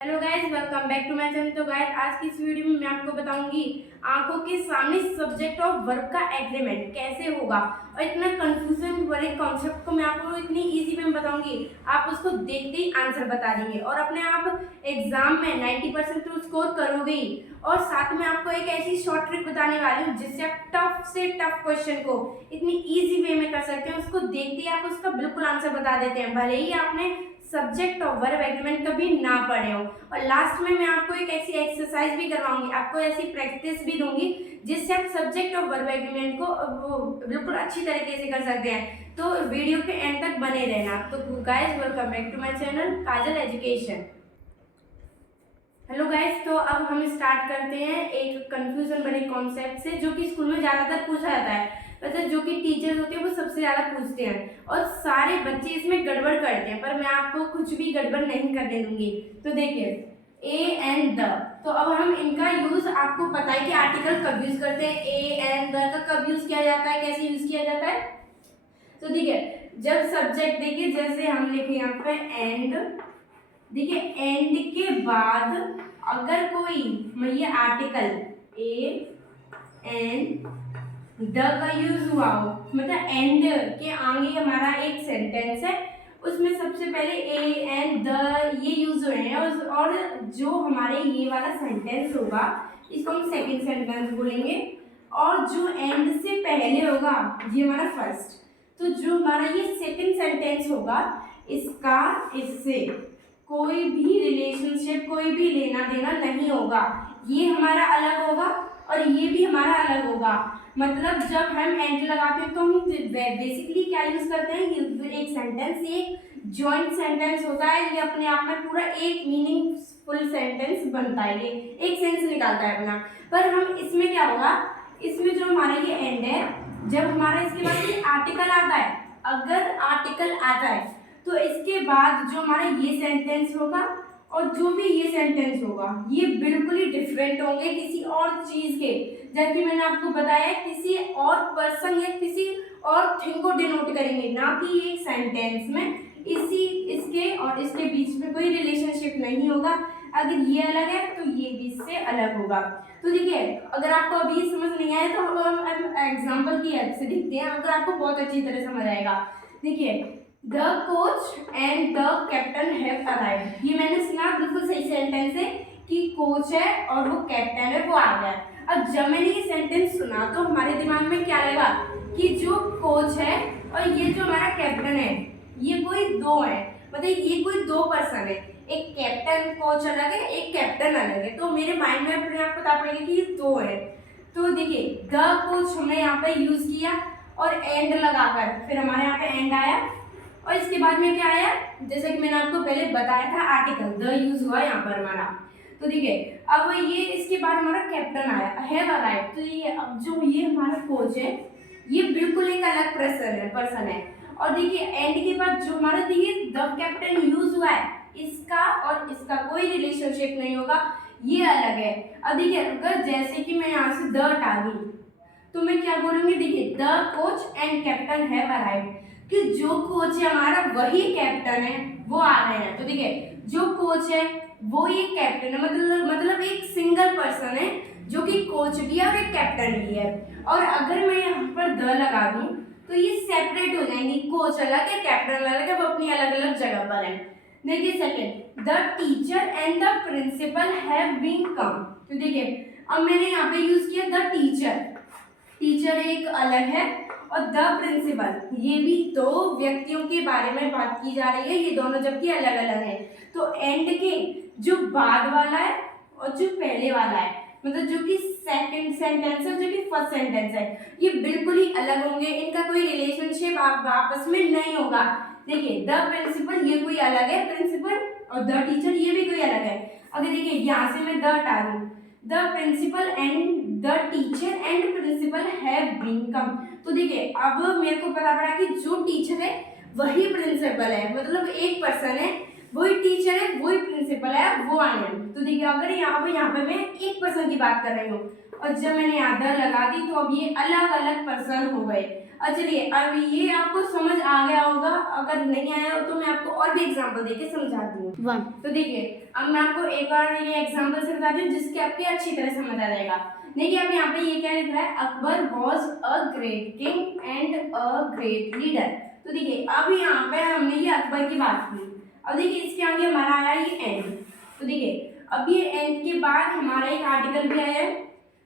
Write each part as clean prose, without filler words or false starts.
Hello guys, welcome back to my channel. तो guys, आज की इस वीडियो में मैं आपको बताऊंगी आंखों के सामने सब्जेक्ट और वर्ब का एग्रीमेंट कैसे होगा। और इतना कंफ्यूजन वाले कॉन्सेप्ट को मैं आपको इतनी इजी वे में बताऊंगी, आप उसको देखते ही आंसर बता देंगे और अपने आप एग्जाम में 90% तो स्कोर करोगे ही। और साथ में आपको एक ऐसी शॉर्ट ट्रिक बताने वाली हूँ जिससे आप टफ से टफ क्वेश्चन को इतनी इजी वे में कर सकते हैं। उसको देखते ही आप उसका बिल्कुल आंसर बता देते हैं, भले ही आपने सब्जेक्ट और वर्ब एग्रीमेंट कभी ना पढ़े हो। और लास्ट में मैं आपको एक ऐसी एक्सरसाइज भी करवाऊंगी, आपको ऐसी प्रैक्टिस भी दूंगी जिससे आप सब्जेक्ट और वर्ब एग्रीमेंट को बिल्कुल अच्छी तरीके से कर सकते हैं। तो वीडियो के एंड तक बने रहना। तो guys, welcome back to my channel Kajal education. Hello guys, तो अब हम स्टार्ट करते हैं एक कंफ्यूजन बने कॉन्सेप्ट से जो कि स्कूल में ज़्यादातर पूछा जाता है। वैसे जो कि टीचर्स होते हैं वो सबसे ज़्यादा पूछते हैं और सारे बच्चे इसमें गड़बड़ करते हैं, पर मैं आपको कुछ भी गड़बड़ नहीं करने दूंगी। तो देखिए, ए एंड द, तो अब हम इनका यूज, आपको पता है कि आर्टिकल कब यूज करते हैं, ए एंड द का कब यूज किया जाता है, कैसे यूज किया जाता है। तो देखिए, जब सब्जेक्ट, देखिए जैसे हम लिखे यहाँ पे एंड, देखिए एंड के बाद अगर कोई ये आर्टिकल ए एंड द का यूज हुआ हो, मतलब एंड के आगे हमारा एक सेंटेंस है, उसमें सबसे पहले ए एंड द ये यूज हो रहे हैं और जो हमारे ये वाला सेंटेंस होगा इसको हम सेकंड सेंटेंस बोलेंगे, और जो एंड से पहले होगा ये हमारा फर्स्ट। तो जो हमारा ये सेकंड सेंटेंस होगा इसका इससे कोई भी रिलेशनशिप, कोई भी लेना देना नहीं होगा। ये हमारा अलग होगा और ये भी हमारा अलग होगा। मतलब जब हम एंड लगाते हैं तो हम बेसिकली क्या यूज करते हैं, एक सेंटेंस, एक जॉइंट सेंटेंस होता है, ये अपने आप में पूरा एक मीनिंगफुल सेंटेंस बनता है, ये एक सेंस निकालता है अपना। पर हम इसमें क्या होगा, इसमें जो हमारा ये एंड है, जब हमारा इसके बाद ये आर्टिकल आता है, अगर आर्टिकल आता है तो इसके बाद जो हमारा ये सेंटेंस होगा और जो भी ये सेंटेंस होगा ये बिल्कुल ही डिफरेंट होंगे किसी और चीज के। जबकि मैंने आपको बताया किसी और पर्सन या किसी और थिंग को डिनोट करेंगे, ना कि एक सेंटेंस में इसी इसके और इसके बीच में कोई रिलेशनशिप नहीं होगा। अगर ये अलग है तो ये भी इससे अलग होगा। तो देखिए, अगर आपको अभी समझ नहीं आया तो हम एग्जाम्पल की हेल्प से देखते हैं, अगर आपको बहुत अच्छी तरह समझ आएगा। देखिए, the coach and the captain have arrived, ये मैंने सुना, बिल्कुल सही सेंटेंस है कि कोच है और वो कैप्टन है, वो आ गया। अब जब मैंने ये सेंटेंस सुना तो हमारे दिमाग में क्या लगा कि जो कोच है और ये जो हमारा कैप्टन है ये कोई दो है, मतलब ये कोई दो पर्सन है, एक कैप्टन कोच अलग है, एक कैप्टन अलग है। तो मेरे माइंड में अपने आप पता पड़ेगा कि ये दो है। तो देखिए, द कोच हमने यहाँ पे यूज किया और एंड लगाकर, फिर हमारे यहाँ पे एंड आया और इसके बाद में क्या आया, जैसे कि मैंने आपको पहले बताया था आर्टिकल द यूज हुआ यहाँ पर हमारा। तो देखिए, अब ये इसके बाद हमारा कैप्टन आया, हैव अराइव्ड। तो ये अब जो ये हमारा कोच है ये बिल्कुल एक अलग पर्सन है। और देखिए एंड के बाद जो हमारा, देखिए द कैप्टन यूज हुआ है, इसका और इसका कोई रिलेशनशिप नहीं होगा, ये अलग है। अब देखिए, अगर जैसे कि मैं यहाँ से द हटा दी तो मैं क्या बोलूंगी, देखिए the coach and captain have arrived, कि जो कोच है हमारा वही कैप्टन है, वो आ रहे हैं। तो देखिए, जो कोच है वो एक कैप्टन है, मतलब एक सिंगल पर्सन है जो कि कोच भी है और एक कैप्टन भी है। और अगर मैं यहाँ पर द लगा दूं तो ये सेपरेट हो जाएंगे, कोच अलग है कैप्टन अलग है, वो अपनी अलग अलग जगह पर है। देखिए second, the teacher and the principal have been come. तो देखिए, अब मैंने यहाँ पे यूज किया द टीचर, टीचर एक अलग है और द प्रिंसिपल, ये भी दो व्यक्तियों के बारे में बात की जा रही है, ये दोनों जबकि अलग अलग है। तो एंड के जो बाद वाला है और जो पहले वाला है, मतलब जो कि सेकंड सेंटेंस है, जो कि फर्स्ट सेंटेंस है, ये बिल्कुल ही अलग होंगे, इनका कोई रिलेशनशिप आपस में नहीं होगा। देखिए, द प्रिंसिपल ये कोई अलग है प्रिंसिपल, और द टीचर ये भी कोई अलग है। अगर देखिए यहाँ से मैं द हटा दूं, the principal and the teacher and principal have been come. तो देखिए, अब मेरे को पता पड़ा कि जो टीचर है वही प्रिंसिपल है, मतलब एक पर्सन है, वही टीचर है वही प्रिंसिपल है, वो आए हैं। तो देखिए, अगर यहाँ पे मैं एक पर्सन की बात कर रही हूँ और जब मैंने यहाँ द लगा दी तो अब ये अलग अलग पर्सन हो गए। चलिए अब ये आपको समझ आ गया होगा, अगर नहीं आया हो तो मैं आपको और भी एग्जांपल देके समझाती हूँ। तो देखिए अब मैं आपको एक बार ये एग्जांपल से बताती हूँ जिसके आपके अच्छी तरह समझ आ जाएगा। देखिए अब यहाँ पे ये क्या लिख रहा है, Akbar was a great king and a great leader. तो देखिए अब यहाँ पे हमने ये अकबर की बात की। अब देखिए इसके आगे हमारा आया ये एंड। तो देखिए अब ये एंड के बाद हमारा एक आर्टिकल भी आया है।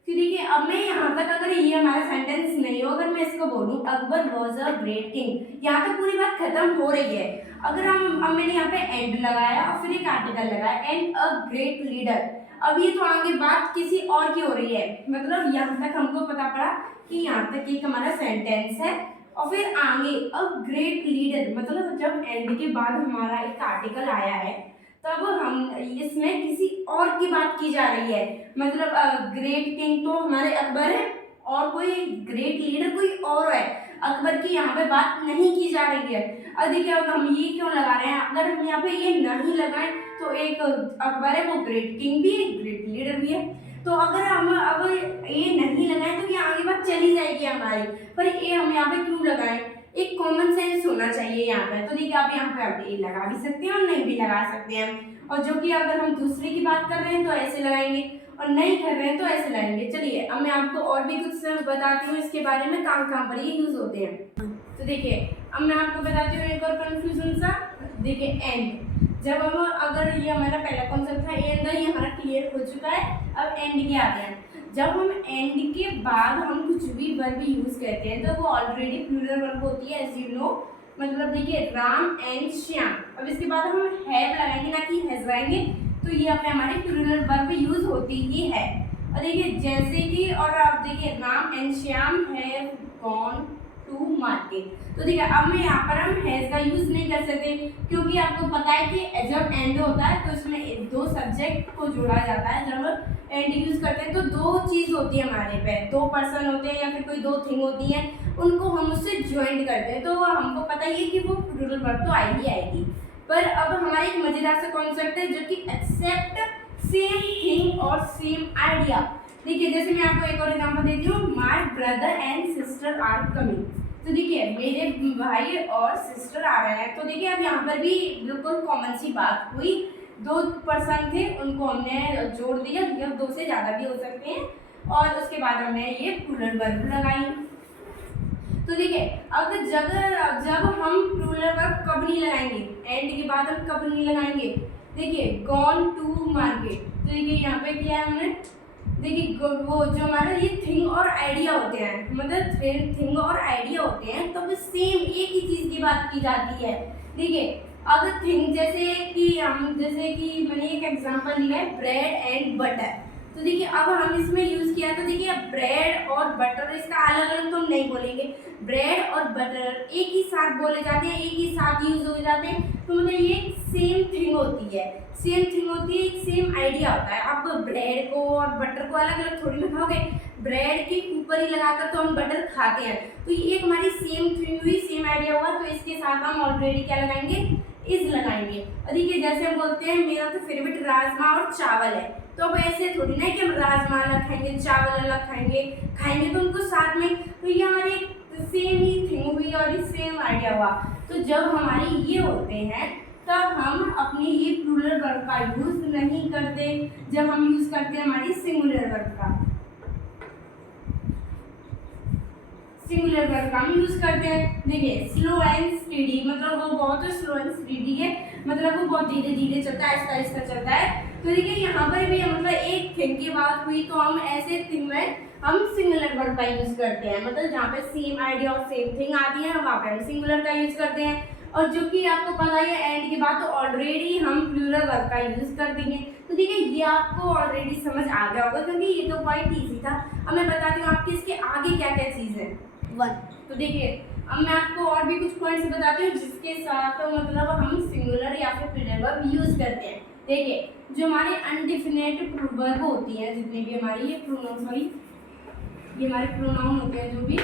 तो देखिए अब मैं यहाँ तक अगर ये हमारा सेंटेंस नहीं हो, अगर मैं इसको बोलूँ Akbar was a great king, यहाँ तक पूरी बात खत्म हो रही है। अगर अब मैंने यहाँ पे एंड लगाया और फिर एक आर्टिकल लगाया एंड अ ग्रेट लीडर, अब ये तो आगे बात किसी और की हो रही है। मतलब यहाँ तक हमको पता पड़ा कि यहाँ तक एक हमारा सेंटेंस है और फिर आगे अ ग्रेट लीडर, मतलब जब एंड के बाद हमारा एक आर्टिकल आया है तब हम इसमें किसी और की बात की जा रही है। मतलब ग्रेट किंग तो हमारे अकबर है और कोई ग्रेट लीडर कोई और है, अकबर की यहाँ पे बात नहीं की जा रही है। अब देखिए अब हम ये क्यों लगा रहे हैं, अगर हम यहाँ पे ये नहीं लगाएं तो एक अकबर है वो ग्रेट किंग भी है ग्रेट लीडर भी है। तो अगर हम अब ये नहीं लगाएं तो ये आगे बात चली जाएगी हमारी, पर ये हम यहाँ पे क्यों लगाएं, एक कॉमन सेंस होना चाहिए यहाँ पे। तो देखिए आप यहाँ पे आप ये लगा भी सकते हैं और नहीं भी लगा सकते हैं, और जो कि अगर हम दूसरे की बात कर रहे हैं तो ऐसे लगाएंगे और नहीं कर रहे हैं तो ऐसे लगाएंगे। चलिए अब मैं आपको और भी कुछ बताती हूँ इसके बारे में कहाँ कहाँ पर ये यूज होते हैं। तो देखिए अब मैं आपको बताती हूँ एक और कंफ्यूजन सा। देखिए एंड, जब हम अगर ये हमारा पहला कॉन्सेप्ट था एंड, ये हमारा क्लियर हो चुका है। अब एंड के आते हैं, जब हम एंड के बाद हम कुछ भी वर्ब यूज करते हैं तो वो ऑलरेडी प्लूरल वर्ब होती है एज यू नो। मतलब देखिए राम एंड श्याम, अब इसके बाद हम हैव लगाएंगे ना कि हैज लगाएंगे, तो ये अपने हमारे प्लूरल वर्ब यूज होती ही है। और देखिए जैसे कि, और आप देखिए Ram and Shyam have gone to market, तो देखिए अब मैं यहाँ पर हम हैज का यूज नहीं कर सकते क्योंकि आपको पता है कि जब एंड होता है तो इसमें दो सब्जेक्ट को जोड़ा जाता है। जब एंड यूज करते हैं तो दो चीज होती है हमारे पे, दो पर्सन होते हैं या फिर कोई दो थिंग होती है, उनको हम उससे ज्वाइंट करते हैं, तो हमको पता ही है कि वो प्लूरल वर्ब तो आएगी आएगी। पर अब हमारा एक मजेदार सा कॉन्सेप्ट है जो कि एक्सेप्ट सेम थिंग और सेम आइडिया। देखिए जैसे मैं आपको एक और एग्जांपल देती हूँ, my brother and sister are coming. तो देखिए मेरे भाई और सिस्टर आ रहे हैं, तो देखिए अब यहाँ पर भी बिल्कुल कॉमन सी बात हुई, दो पर्सन थे उनको हमने जोड़ दिया, या दो से ज़्यादा भी हो सकते हैं, और उसके बाद हमने ये प्लूरल वर्ब लगाई। तो देखिए अब जब हम प्लूरल वर्ब कब नहीं लगाएंगे, एंड के बाद हम कब नहीं लगाएंगे। देखिए गॉन टू मार्केट, तो देखिए यहाँ पे किया है हमने, देखिए वो जो हमारा ये थिंग और आइडिया होते हैं, मतलब थिंग और आइडिया होते हैं तो वो सेम एक ही चीज़ की बात की जाती है। देखिए अगर थिंग जैसे कि मैंने एक एग्जांपल लिया है ब्रेड एंड बटर, तो देखिए अब हम इसमें यूज़ किया, तो देखिए ब्रेड और बटर इसका अलग अलग तो हम नहीं बोलेंगे, ब्रेड और बटर एक ही साथ बोले जाते हैं, एक ही साथ यूज हो जाते हैं, तो मतलब ये सेम थिंग होती है, एक सेम आइडिया होता है। आप ब्रेड को और बटर को अलग अलग थोड़ी ना खाओगे, ब्रेड के ऊपर ही लगाकर तो हम बटर खाते हैं, तो ये एक हमारी सेम थिंग हुई, सेम आइडिया हुआ, तो इसके साथ हम ऑलरेडी क्या लगाएंगे, इज लगाएंगे। और देखिए जैसे हम बोलते हैं मेरा तो फेवरेट राजमा और चावल है, तो अब ऐसे थोड़ी ना कि हम राजमा अलग खाएंगे चावल अलग खाएंगे तो उनको साथ में, तो ये हमारी सेम ही थिंग हुई और सेम आइडिया हुआ। तो जब हमारी ये होते हैं तब हम अपनी ये प्लूरल वर्ब का यूज नहीं करते, जब हम यूज करते हैं हमारी सिंगुलर वर्ब का, सिंगुलर वर्ब का हम यूज करते हैं। देखिए स्लो एंड स्पीडी, मतलब वो बहुत स्लो एंड स्पीडी है, मतलब वो बहुत धीरे धीरे चलता है, आहिस्ता आहिस्ता चलता है। तो देखिए यहाँ पर भी मतलब एक थिंग की बात हुई तो हम ऐसे थिंग में हम सिंगुलर वर्ब का यूज करते हैं, मतलब जहाँ पे सेम आइडिया और सेम थिंग आती है वहाँ पे हम सिंगुलर का यूज करते हैं। और जो कि आपको पता है एंड के बाद तो ऑलरेडी हम प्लूरल वर्ब का यूज कर देंगे। तो देखिए ये आपको ऑलरेडी समझ आ गया होगा क्योंकि ये तो क्वाइट ईजी था। अब मैं बताती हूँ आपके इसके आगे क्या क्या चीज़ है। तो देखिए अब मैं आपको और भी कुछ पॉइंट्स बताती हूँ जिसके साथ मतलब हम सिंगुलर या फिर प्लूरल वर्ब यूज करते हैं। देखिए जो हमारे अनडिफिनेट वर्ब होती हैं, जितने भी हमारी ये हमारे प्रोनाउन होते हैं जो भी,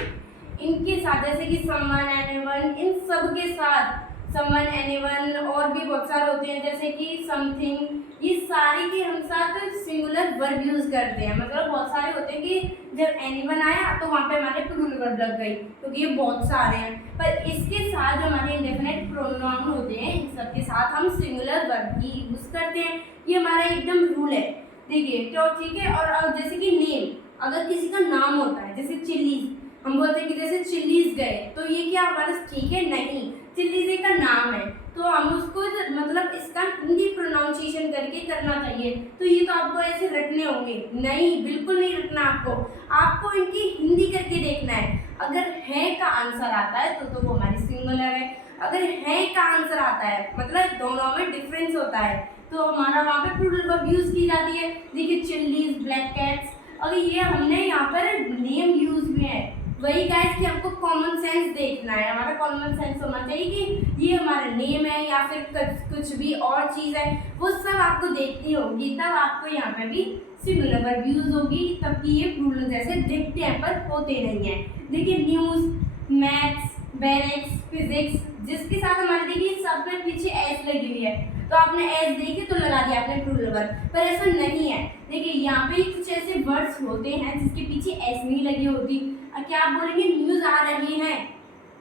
इनके साथ जैसे कि समवन, एनीवन, इन सब के साथ समवन, एनीवन और भी बहुत सारे होते हैं जैसे कि समथिंग, ये सारे के हम साथ सिंगुलर वर्ब यूज करते हैं। मतलब बहुत सारे होते हैं कि जब एनीवन आया तो वहाँ पे हमारे प्लूरल वर्ब लग गई, क्योंकि ये बहुत सारे हैं। पर इसके साथ जो हमारे इंडेफिनिट प्रोनाउन होते हैं, इन सबके साथ हम सिंगुलर वर्ब ही यूज करते हैं। ये हमारा एकदम रूल है। देखिए तो ठीक है। और जैसे कि नेम, अगर किसी का नाम होता है, जैसे चिल्लीज, हम बोलते हैं कि जैसे चिल्लीज गए, तो ये क्या हमारा ठीक है? नहीं, चिल्लीज का नाम है तो हम उसको मतलब इसका हिंदी प्रोनाउंसिएशन करके करना चाहिए। तो ये तो आपको ऐसे रटने होंगे? नहीं, बिल्कुल नहीं रटना आपको। आपको इनकी हिंदी करके देखना है। अगर है का आंसर आता है तो वो हमारी सिंगुलर है। अगर है का आंसर आता है मतलब दोनों में डिफरेंस होता है तो हमारा वहाँ पे प्लूरल वर्ब यूज की जाती है। देखिए चिल्लीज, ब्लैक कैट्स, अगर ये हमने यहाँ पर नेम यूज में है, वही गाइस कि हमको कॉमन सेंस देखना है। हमारा कॉमन सेंस होना चाहिए कि ये हमारा नेम है या फिर कुछ भी और चीज़ है, वो सब आपको देखनी होगी, तब आपको यहाँ पे भी सिंगुलर वर्ब यूज होगी, तबकि ये प्लूरल जैसे दिखते हैं पर होते नहीं हैं। देखिए न्यूज़, मैथ्स, बैरिक्स, फिजिक्स, जिसके साथ हमारे देखिए सब में पीछे एस लगी हुई है, तो आपने एस देखी तो लगा दिया आपने प्लूरल वर्ब, पर ऐसा नहीं है। देखिए यहाँ पे कुछ ऐसे वर्ड्स होते हैं जिसके पीछे एस नहीं लगी होती। क्या आप बोलेंगे न्यूज़ आ रही है?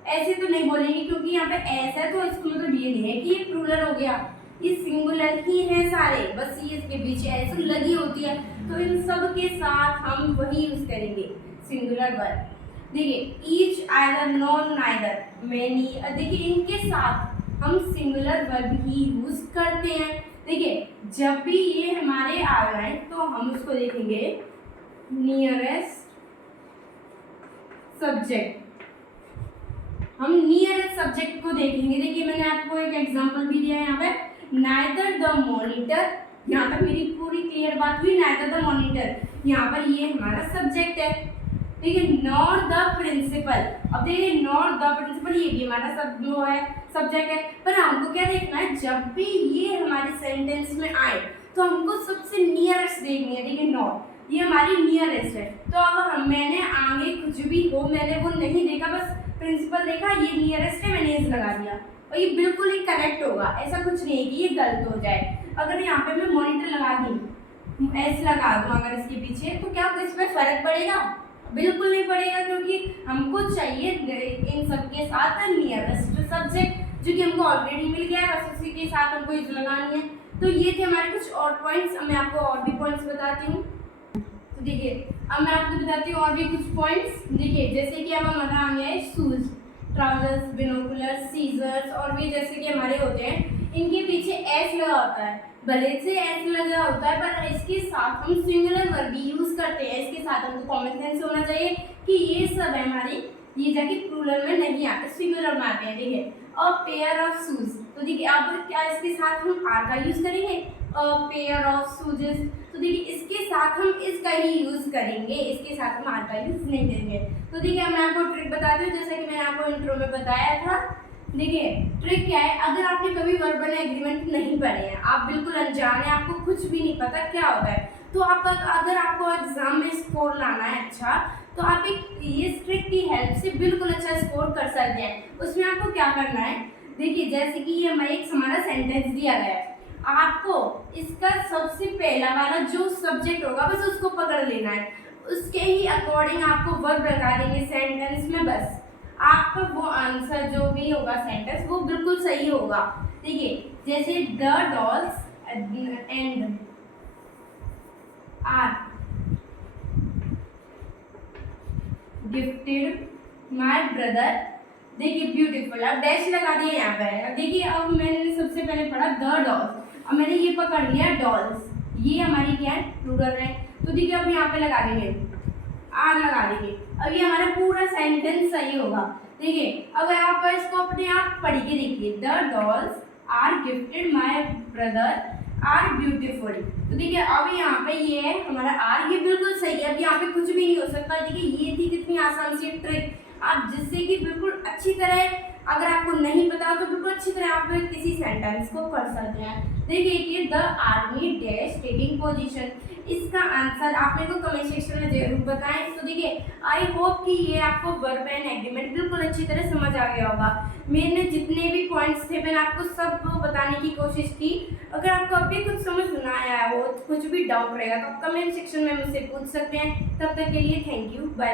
ऐसे तो नहीं बोलेंगे, क्योंकि यहाँ पे एस है तो इसको मतलब ये नहीं है कि ये प्लूरल हो गया, ये सिंगुलर ही है सारे, बस ये इसके पीछे एस लगी होती है। तो इन सब के साथ हम वही यूज करेंगे सिंगुलर वर्ब। देखिए each, either, non, neither, many, देखिए इनके साथ हम सिंगुलर वर्ब ही यूज करते हैं। देखिए जब भी ये हमारे आ रहे हैं तो हम उसको देखेंगे नियरेस्ट सब्जेक्ट, हम नियरेस्ट सब्जेक्ट को देखेंगे। देखिए मैंने आपको एक एग्जांपल भी दिया है यहाँ पे, नाइदर द मॉनिटर, यहाँ तक मेरी पूरी क्लियर बात हुई। नाइदर द मॉनिटर, यहाँ पर ये हमारा सब्जेक्ट है। देखिए नॉर द प्रिंसिपल, अब देखिए नॉर द प्रिंसिपल ये भी हमारा सब जो है सब्जेक्ट है, पर हमको क्या देखना है, जब भी ये हमारे सेंटेंस में आए तो हमको सबसे नियरेस्ट देखनी है। देखिए नॉर ये हमारी नियरेस्ट है, तो अब मैंने आगे कुछ भी हो मैंने वो नहीं देखा, बस प्रिंसिपल देखा, ये नियरेस्ट है, मैंने इस लगा दिया और ये बिल्कुल ही करेक्ट होगा। ऐसा कुछ नहीं है कि ये गलत हो जाए। अगर यहाँ पे मैं मॉनिटर लगा दूँ, एस लगा दूँ अगर इसके पीछे, तो क्या इस पर फर्क पड़ेगा? बिल्कुल नहीं पड़ेगा, क्योंकि हमको चाहिए इन सब के साथ नियरेस्ट सब्जेक्ट जो कि हमको ऑलरेडी मिल गया है, बस उसी के साथ हमको इस लगानी है। तो ये थे हमारे कुछ और पॉइंट्स। अब मैं आपको और भी पॉइंट्स बताती हूँ। तो देखिए अब मैं आपको बताती हूँ और भी कुछ पॉइंट्स। देखिए जैसे कि अब हमारा आ गया है शूज, ट्राउजर्स, बिनोकुलर, सीजर्स, और भी जैसे कि हमारे होते हैं, इनके पीछे एस लगा होता है। भले से एस लगा होता है पर इसके साथ हम सिंगुलर वर्ब भी यूज करते हैं। इसके साथ हमको कॉमन सेंस होना चाहिए कि ये सब है हमारी, ये जाके प्लूरल में नहीं आते, सिंगुलर में आते हैं। देखिए अ पेयर ऑफ शूज, तो देखिए अब क्या इसके साथ हम आर का यूज करेंगे, अ पेयर ऑफ शूजेस, तो देखिए इसके साथ हम इसका ही यूज करेंगे, इसके साथ हम आर का यूज नहीं करेंगे। तो देखिए मैं आपको ट्रिक बताती हूँ, जैसा कि मैंने आपको इंट्रो में बताया था। देखिए ट्रिक क्या है, अगर आपने कभी वर्बल एग्रीमेंट नहीं पढ़े हैं, आप बिल्कुल अनजान हैं, आपको कुछ भी नहीं पता क्या होता है, तो आप अगर आपको एग्जाम में स्कोर लाना है अच्छा, तो आप एक ये ट्रिक की हेल्प से बिल्कुल अच्छा स्कोर कर सकते हैं। उसमें आपको क्या करना है, देखिए जैसे कि ये हमारा सेंटेंस दिया गया है, आपको इसका सबसे पहला वाला जो सब्जेक्ट होगा बस उसको पकड़ लेना है, उसके ही अकॉर्डिंग आपको वर्ब लगा देंगे सेंटेंस में, बस आपका वो आंसर जो भी होगा सेंटेंस वो बिल्कुल सही होगा। देखिए जैसे the dolls and are gifted my brother, देखिए ब्यूटीफुल, अब डैश लगा दिया यहाँ पर। देखिए अब मैंने सबसे पहले पढ़ा द डॉल्स, अब मैंने ये पकड़ लिया डॉल्स, ये हमारी क्या है प्लूरल है, तो देखिए अब यहाँ पे लगा देंगे आर लगा देंगे, अब ये हमारा पूरा सेंटेंस सही होगा। देखिए अब आप इसको अपने आप पढ़ के देखिए, the dolls are gifted my brother are beautiful, तो देखिए अब यहाँ पे ये है हमारा आर, ये बिल्कुल सही है, अब यहाँ पे कुछ भी नहीं हो सकता। देखिए ये थी कितनी आसान सी ट्रिक, आप जिससे कि बिल्कुल अच्छी तरह, अगर आपको नहीं पता तो बिल्कुल अच्छी तरह आप किसी सेंटेंस को कर सकते हैं। देखिए कि the army dash taking position, इसका आंसर आप मेरे को कमेंट सेक्शन में जरूर बताएं। तो देखिए, आई होप कि ये आपको वर्ब एंड एग्रीमेंट बिल्कुल अच्छी तरह समझ आ गया होगा। मैंने जितने भी पॉइंट्स थे मैंने आपको सब बताने की कोशिश की। अगर आपको अभी कुछ समझ ना आया हो, कुछ भी डाउट रहेगा तो आप कमेंट सेक्शन में मुझसे पूछ सकते हैं। तब तक के लिए थैंक यू, बाय।